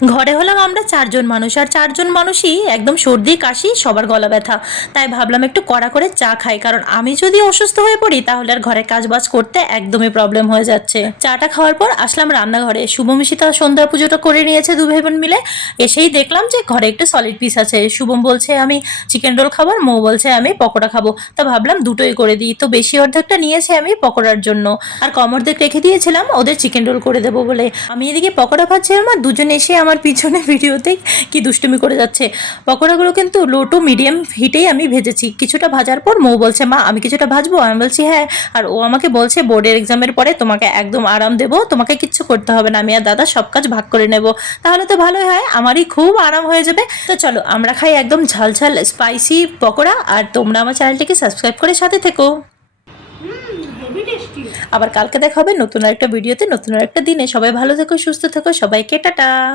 ঘরে হলাম আমরা 4জন মানুষ, আর 4জন মানুষই একদম সর্দি কাশি, সবার গলা ব্যথা। তাই ভাবলাম একটু কড়া করে চা খাই, কারণ আমি যদি অসুস্থ হয়ে পড়ি তাহলে আর ঘরে কাজবাজ করতে একদমই প্রবলেম হয়ে যাচ্ছে। চাটা খাওয়ার পর আসলাম রান্নাঘরে। শুভম সীতা সন্ধ্যা পুজোটা করে নিয়েছে দু ভাই বোন মিলে। এসেই দেখলাম যে ঘরে একটু সলিড পিস আছে। শুভম বলছে আমি চিকেন রোল খাবো, আর মৌ বলছে আমি পকোড়া খাবো। তো ভাবলাম দুটোই করে দিই। তো বেশি অর্ধেকটা নিয়েছে আমি পকোড়ার জন্য, আর কম অর্ধেক রেখে দিয়েছিলাম ওদের চিকেন রোল করে দেবো বলে। আমি এদিকে পকোড়া ভাজছিলাম আর দুজন এসে আমার পিছনে ভিডিওতেই কি দুষ্টুমি করে যাচ্ছে। পকোড়াগুলো কিন্তু লো টু মিডিয়াম হিটেই আমি ভেজেছি। কিছুটা ভাজার পর মৌ বলছে মা আমি কিছুটা ভাজবো, আমি বলছি হ্যাঁ। আর ও আমাকে বলছে বোর্ডের এক্সামের পরে তোমাকে একদম আরাম দেবো, তোমাকে কিচ্ছু করতে হবে না, আমি আর দাদা সব কাজ ভাগ করে নেব। তাহলে তো ভালোই হয়, আমারই খুব আরাম হয়ে যাবে। তো চলো আমরা খাই একদম ঝাল ঝাল স্পাইসি পকোড়া। আর তোমরা আমার চ্যানেলটিকে সাবস্ক্রাইব করে সাথে থেকো। আবার কালকে দেখা হবে নতুন আরেকটা ভিডিওতে, নতুন আরেকটা দিনে। সবাই ভালো থেকো, সুস্থ থেকো, সবাইকে টাটা।